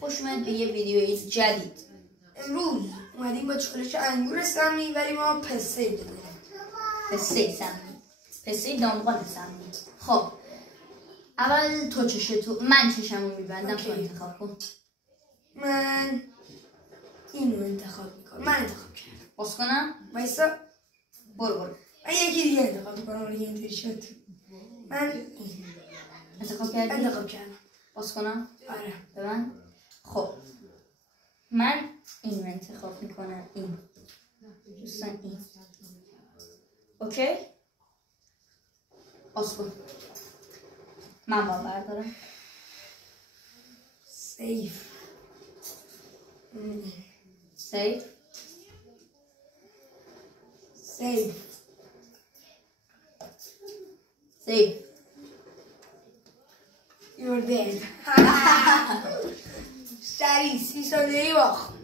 خوش اومد به یه ویدیوی جدید. امروز اومدیم با چالش انگور سمی ولی ما پسته دادیم. پسته سمی، پسته دامغان سمی. خب اول تو چشتو، من چشمو میبندم، تو انتخاب کن. من اینو انتخاب میکنم. من انتخاب کردم. باز کنم؟ وایسا. برو. من یکی دیگه انتخاب میکنم ولی اینطوری شد. من انتخاب کردی؟ انتخاب کردم. باز کنم؟ آره. به من؟ خب من اینو انتخاب میکنم. این دوستان این. اوکی؟ باز کن. من با بردارم. سیف. سیف. سیف. سیف. You're dead. سریع 30 ثانیه‌ای باخت.